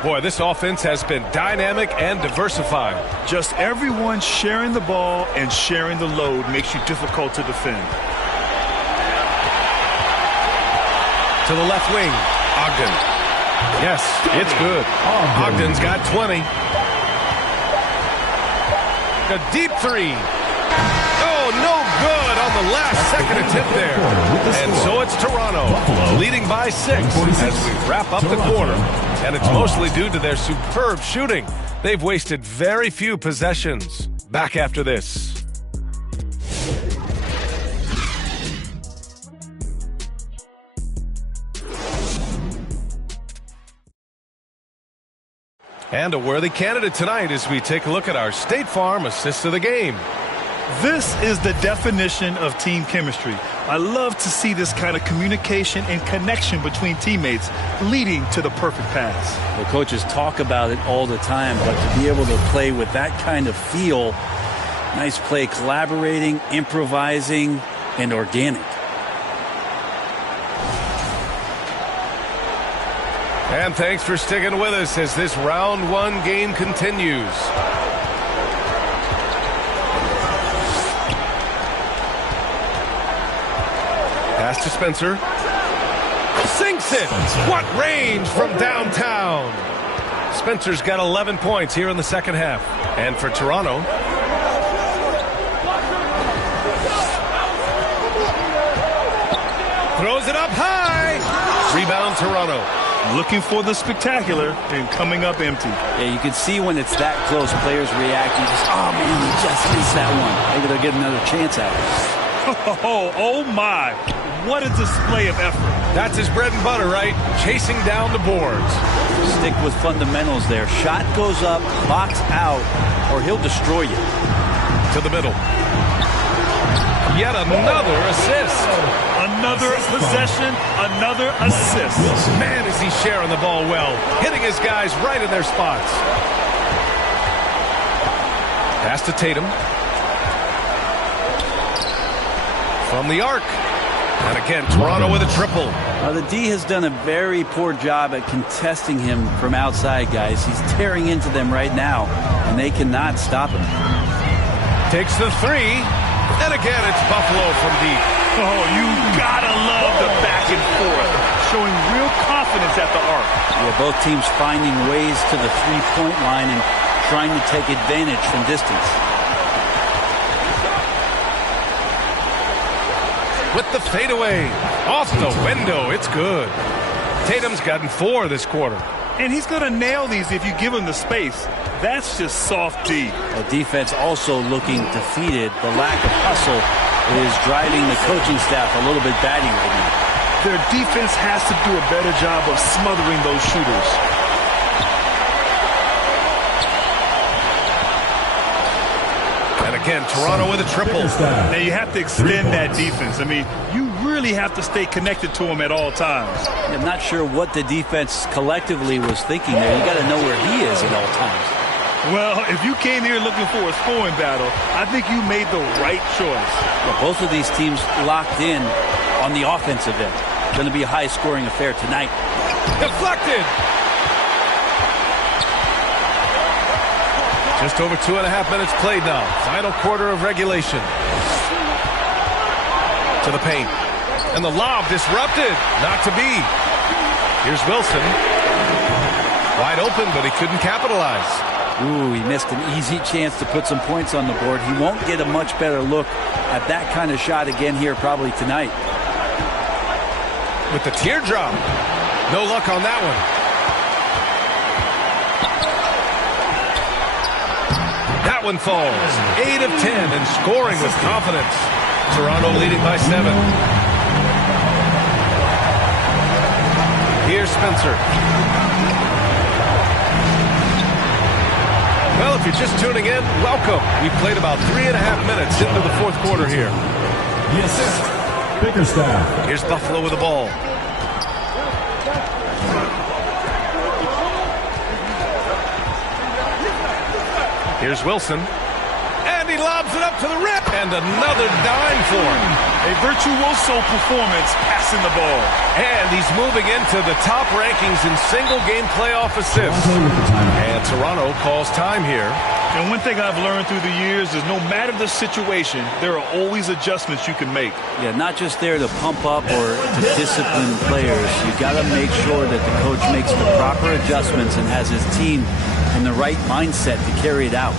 Boy, this offense has been dynamic and diversified. Just everyone sharing the ball and sharing the load makes you difficult to defend. To the left wing, Ogden. Yes, it's good. Ogden's got 20. A deep 3. Oh, no good on the last second attempt there. And so it's Toronto leading by 6 as we wrap up the quarter. And it's mostly due to their superb shooting. They've wasted very few possessions. Back after this. And a worthy candidate tonight as we take a look at our State Farm assist of the game. This is the definition of team chemistry. I love to see this kind of communication and connection between teammates leading to the perfect pass. Well, coaches talk about it all the time, but to be able to play with that kind of feel, nice play, collaborating, improvising, and organic. And thanks for sticking with us as this round one game continues. Pass to Spencer. Sinks it. What range from downtown. Spencer's got 11 points here in the second half. And for Toronto, throws it up high. Rebound Toronto. Looking for the spectacular and coming up empty. Yeah, you can see when it's that close, players reacting. Just, oh, man, he just missed that one. Maybe they'll get another chance at it. Oh, my. What a display of effort. That's his bread and butter, right? Chasing down the boards. Stick with fundamentals there. Shot goes up, box out, or he'll destroy you. To the middle. Yet another assist. Another possession, another assist. Man, is he sharing the ball well. Hitting his guys right in their spots. Pass to Tatum. From the arc. And again, Toronto with a triple. The D has done a very poor job at contesting him from outside, guys. He's tearing into them right now, and they cannot stop him. Takes the three. And again, it's Buffalo from deep. Oh, you gotta love the back and forth. Showing real confidence at the arc. Yeah, both teams finding ways to the three-point line and trying to take advantage from distance. With the fadeaway. Off the window. It's good. Tatum's gotten 4 this quarter. And he's going to nail these if you give him the space. That's just soft D. The defense also looking defeated. The lack of hustle is driving the coaching staff a little bit batty right now. Their defense has to do a better job of smothering those shooters. And again, Toronto with a triple. Now you have to extend that defense. I mean, you really have to stay connected to him at all times. I'm not sure what the defense collectively was thinking there. You got to know where he is at all times. Well, if you came here looking for a scoring battle, I think you made the right choice. Well, both of these teams locked in on the offensive end. Going to be a high-scoring affair tonight. Deflected. Just over 2.5 minutes played now. Final quarter of regulation. To the paint. And the lob disrupted. Not to be. Here's Wilson. Wide open, but he couldn't capitalize. Ooh, he missed an easy chance to put some points on the board. He won't get a much better look at that kind of shot again here probably tonight. With the teardrop. No luck on that one. That one falls. 8 of 10 and scoring with confidence. Toronto leading by 7. Here's Spencer. Well, if you're just tuning in, welcome. We played about 3.5 minutes into the fourth quarter here. The assist, Bickerstaff. Here's Buffalo with the ball. Here's Wilson. And he lobs it up to the rim. And another dime for him. A virtuoso performance passing the ball. And he's moving into the top rankings in single-game playoff assists. And Toronto calls time here. And one thing I've learned through the years is no matter the situation, there are always adjustments you can make. Yeah, not just there to pump up or to discipline players. You got to make sure that the coach makes the proper adjustments and has his team in the right mindset to carry it out.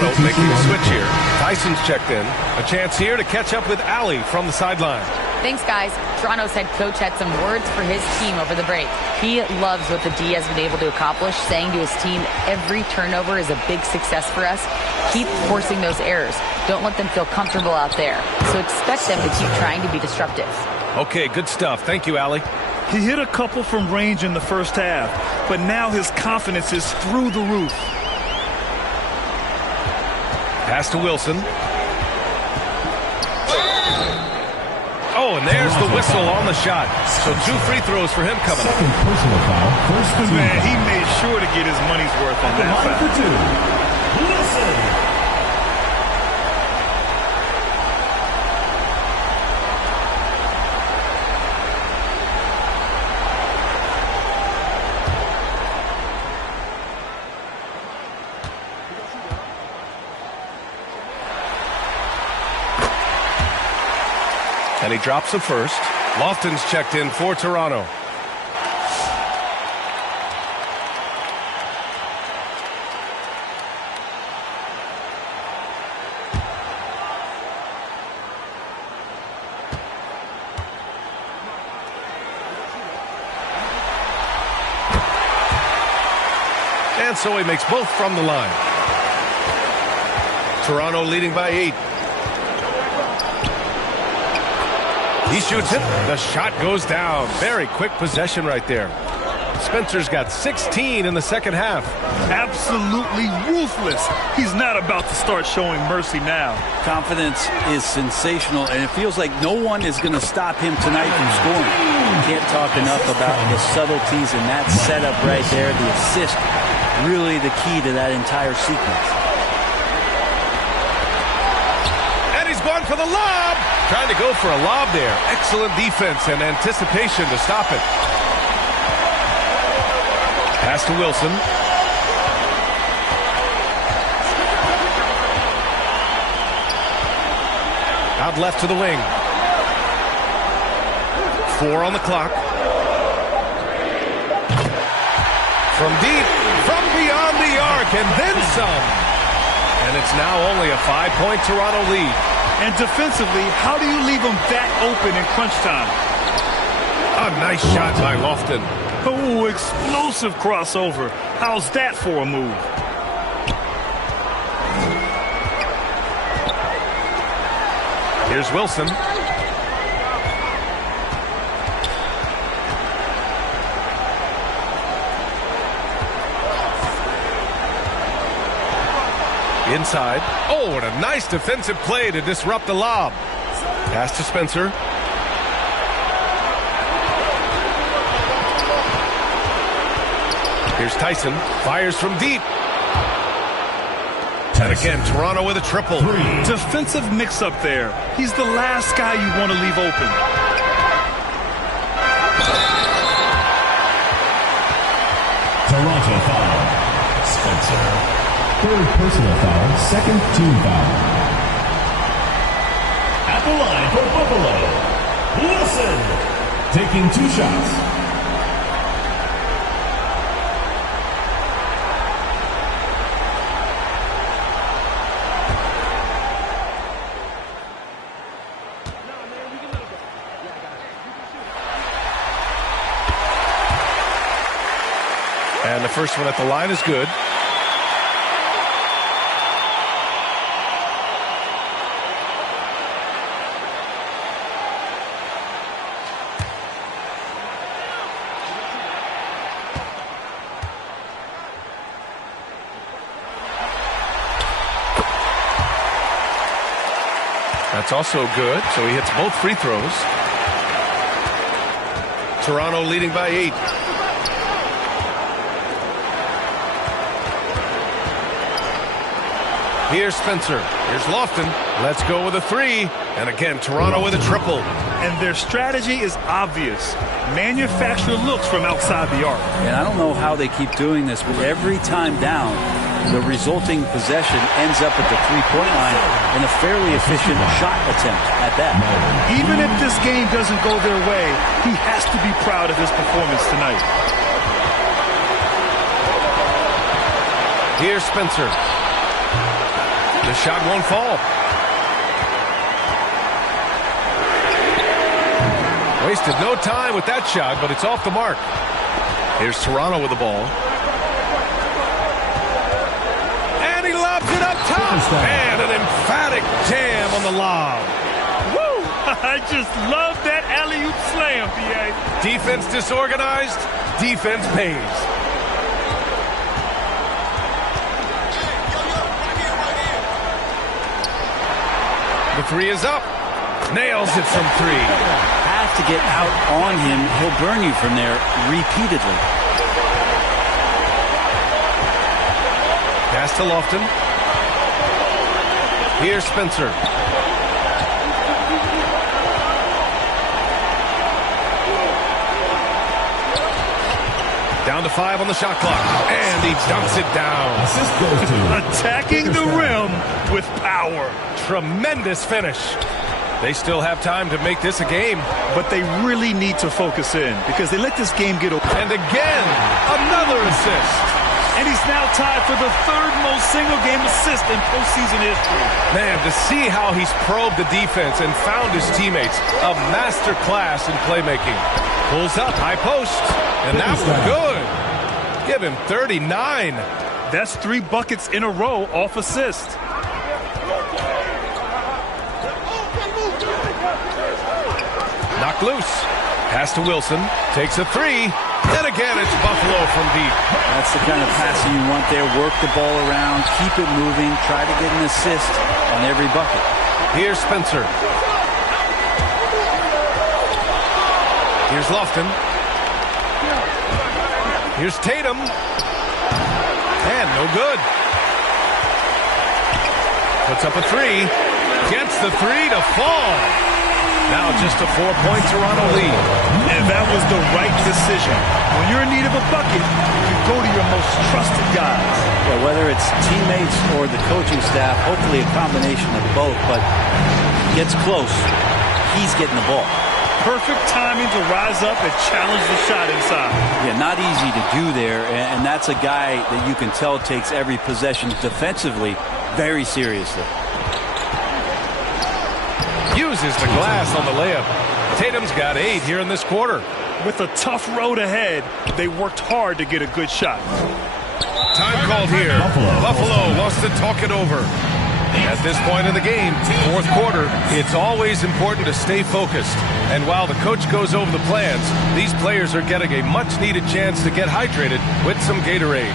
Toronto making a switch here. Tyson's checked in. A chance here to catch up with Allie from the sideline. Thanks, guys. Toronto's head coach had some words for his team over the break. He loves what the D has been able to accomplish, saying to his team, every turnover is a big success for us. Keep forcing those errors. Don't let them feel comfortable out there. So expect them to keep trying to be disruptive. Okay, good stuff. Thank you, Allie. He hit a couple from range in the first half, but now his confidence is through the roof. Pass to Wilson. Oh, and there's the whistle on the shot. So 2 free throws for him coming up. Second personal foul. First team Man, foul. he made sure to get his money's worth on that Line foul. for 2. Wilson. And he drops the first. Lofton's checked in for Toronto. And so he makes both from the line. Toronto leading by 8. He shoots it. The shot goes down. Very quick possession right there. Spencer's got 16 in the second half. Absolutely ruthless. He's not about to start showing mercy now. Confidence is sensational, and it feels like no one is going to stop him tonight from scoring. Can't talk enough about the subtleties in that setup right there. The assist, really the key to that entire sequence. And he's going for the lob. Trying to go for a lob there. Excellent defense and anticipation to stop it. Pass to Wilson. Out left to the wing. 4 on the clock. From deep, from beyond the arc, and then some. And it's now only a 5-point Toronto lead. And defensively, how do you leave them that open in crunch time? A nice shot by Lofton. Oh, explosive crossover. How's that for a move? Here's Wilson. Inside. Oh, what a nice defensive play to disrupt the lob. Pass to Spencer. Here's Tyson. Fires from deep. And again, Toronto with a triple. Defensive mix-up there. He's the last guy you want to leave open. Toronto foul. Spencer. Third personal foul, second team foul. At the line for Buffalo, Wilson. Taking 2 shots. And the first one at the line is good. That's also good, so he hits both free throws. Toronto leading by 8. Here's Spencer. Here's Lofton. Let's go with a 3. And again, Toronto with a triple. And their strategy is obvious. Manufacture looks from outside the arc. And I don't know how they keep doing this, but every time down, the resulting possession ends up at the three-point line in a fairly efficient shot attempt at that. Even if this game doesn't go their way, he has to be proud of his performance tonight. Here's Spencer. The shot won't fall. Wasted no time with that shot, but it's off the mark. Here's Toronto with the ball. And he lobs it up top. And an emphatic jam on the lob. Woo! I just love that alley-oop slam, B.A. Defense disorganized. Defense pays. The three is up. Nails it from three. Have to get out on him. He'll burn you from there repeatedly. Pass to Lofton. Here's Spencer. Down to 5 on the shot clock. And he dunks it down. Attacking the rim with power. Tremendous finish. They still have time to make this a game. But they really need to focus in because they let this game get over. And again, another assist. And he's now tied for the third most single-game assist in postseason history. Man, to see how he's probed the defense and found his teammates, a master class in playmaking. Pulls up, high post, and that was good. Give him 39. That's 3 buckets in a row off assist. Knocked loose. Pass to Wilson. Takes a 3. And again, it's Buffalo from deep. That's the kind of passing you want there. Work the ball around. Keep it moving. Try to get an assist on every bucket. Here's Spencer. Here's Lofton. Here's Tatum. And no good. Puts up a 3. Gets the 3 to fall. Now just a 4-point Toronto lead. And that was the right decision. When you're in need of a bucket, you go to your most trusted guys. Well, whether it's teammates or the coaching staff, hopefully a combination of both, but gets close. He's getting the ball. Perfect timing to rise up and challenge the shot inside. Yeah, not easy to do there, and that's a guy that you can tell takes every possession defensively very seriously. Uses the glass on the layup. Tatum's got 8 here in this quarter. With a tough road ahead, they worked hard to get a good shot. Time called here. Buffalo wants to talk it over. At this point in the game, fourth quarter, it's always important to stay focused. And while the coach goes over the plans, these players are getting a much-needed chance to get hydrated with some Gatorade.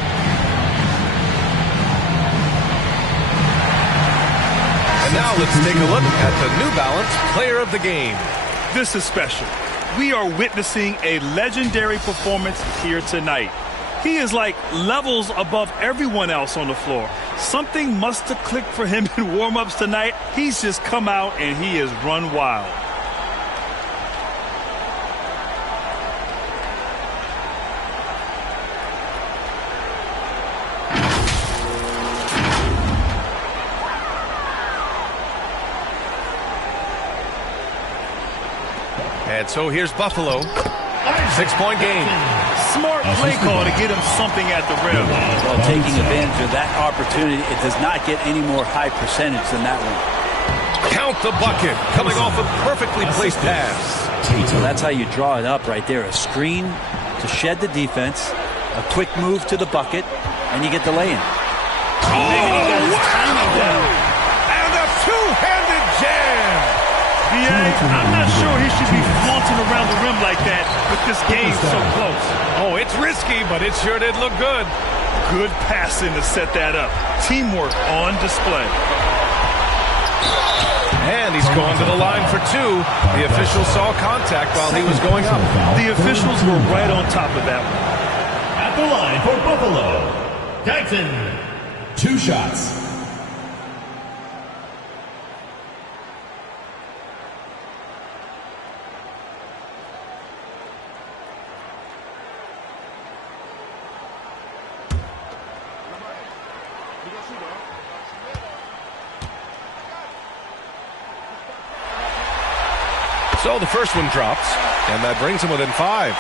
And now let's take a look at the New Balance Player of the Game. This is special. We are witnessing a legendary performance here tonight. He is like levels above everyone else on the floor. Something must have clicked for him in warm-ups tonight. He's just come out and he has run wild. And so here's Buffalo. 6-point game. Smart play call to get him something at the rim. Well, taking advantage of that opportunity, it does not get any more high percentage than that one. Count the bucket, coming off a perfectly placed pass. So that's how you draw it up right there. A screen to shed the defense, a quick move to the bucket, and you get the lay-in. Oh, wow! And a two-handed jam! I'm not sure he should be flaunting around the rim like that with this game so close. Oh, it's risky, but it sure did look good. Good passing to set that up. Teamwork on display. And he's going to the line for 2. The official saw contact while he was going up. The officials were right on top of that one. At the line for Buffalo, Dyson. 2 shots. So the first one drops, and that brings him within 5.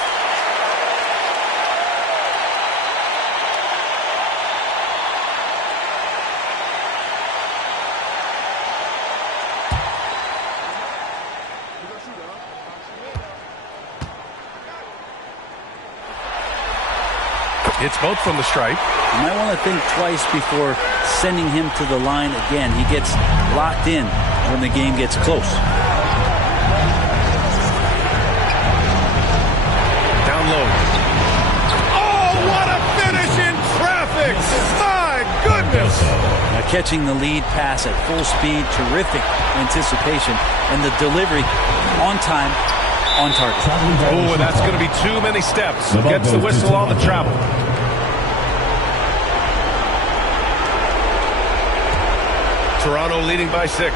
Hits both from the stripe. You might want to think twice before sending him to the line again. He gets locked in when the game gets close. Down low. Oh, what a finish in traffic! My goodness! Now catching the lead pass at full speed, terrific anticipation, and the delivery on time, on target. Oh, and that's going to be too many steps. Gets the whistle on the travel. Toronto leading by 6. And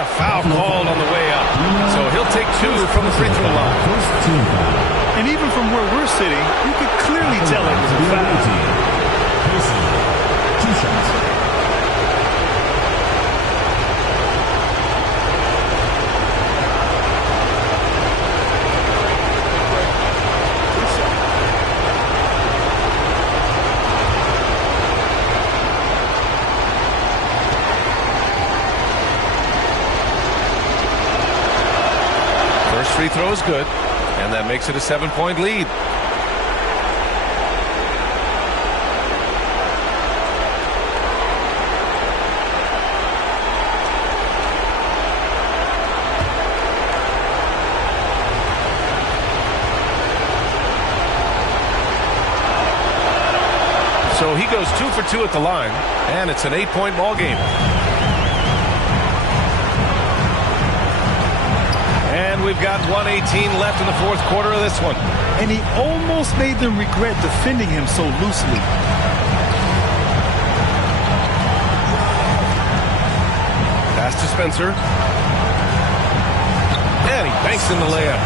a foul called on the way up. So he'll take 2 from the free throw line. And even from where we're sitting, you could clearly tell it was a foul. 2 shots. Free throw is good, and that makes it a 7-point lead. So he goes 2 for 2 at the line, and it's an 8-point ball game. And we've got 1:18 left in the fourth quarter of this one. And he almost made them regret defending him so loosely. Pass to Spencer. And he banks in the layup.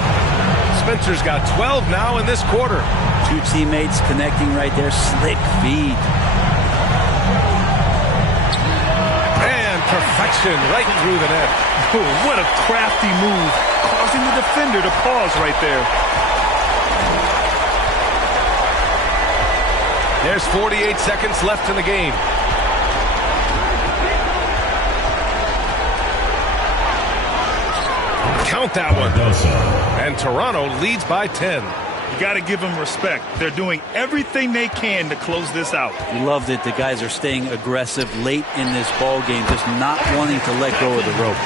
Spencer's got 12 now in this quarter. 2 teammates connecting right there. Slick feed. And perfection right through the net. Oh, what a crafty move, causing the defender to pause right there. There's 48 seconds left in the game. Count that one. And Toronto leads by 10. You got to give them respect. They're doing everything they can to close this out. You loved it. The guys are staying aggressive late in this ball game, just not wanting to let go of the rope.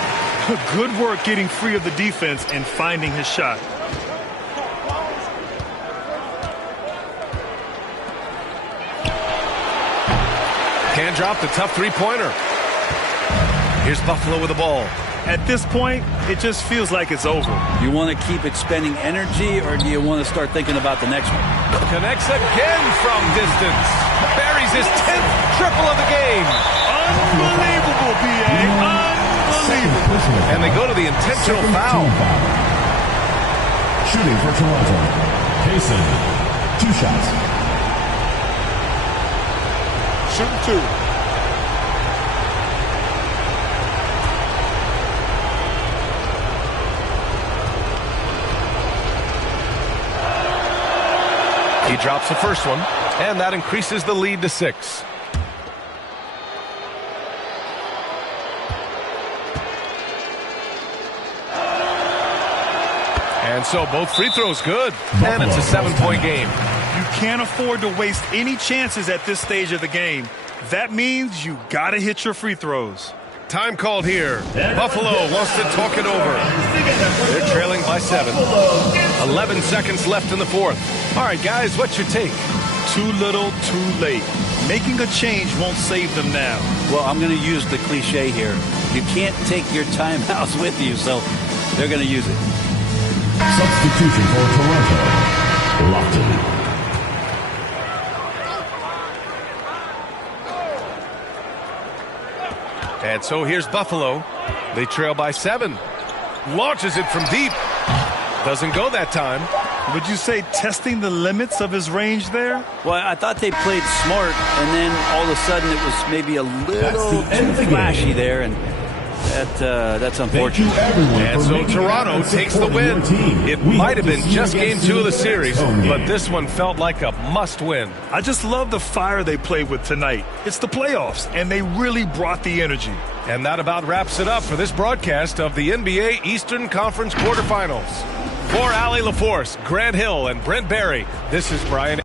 Good work getting free of the defense and finding his shot. Can't drop the tough three-pointer. Here's Buffalo with the ball. At this point, it just feels like it's over. You want to keep expending energy, or do you want to start thinking about the next one? Connects again from distance. Buries his 10th triple of the game. Unbelievable, B.A. Unbelievable. And they go to the intentional foul. Shooting for Toronto. CSUN, 2 shots. Shooting 2. He drops the first one, and that increases the lead to 6. And so both free throws good, and it's a 7-point game. You can't afford to waste any chances at this stage of the game. That means you got to hit your free throws. Time called here. Buffalo wants to talk it over. They're trailing by 7. 11 seconds left in the fourth. All right, guys, what's your take? Too little, too late. Making a change won't save them now. Well, I'm going to use the cliche here. You can't take your timeouts with you, so they're going to use it. Substitution for Toronto. Lofton. And so here's Buffalo. They trail by 7. Launches it from deep. Doesn't go that time. Would you say testing the limits of his range there? Well, I thought they played smart, and then all of a sudden it was maybe a little too flashy there, and That's unfortunate. And so Toronto takes the win. It might have been just game 2 of the series, but this one felt like a must-win. I just love the fire they played with tonight. It's the playoffs, and they really brought the energy. And that about wraps it up for this broadcast of the NBA Eastern Conference quarterfinals. For Allie LaForce, Grant Hill, and Brent Barry, this is Brian.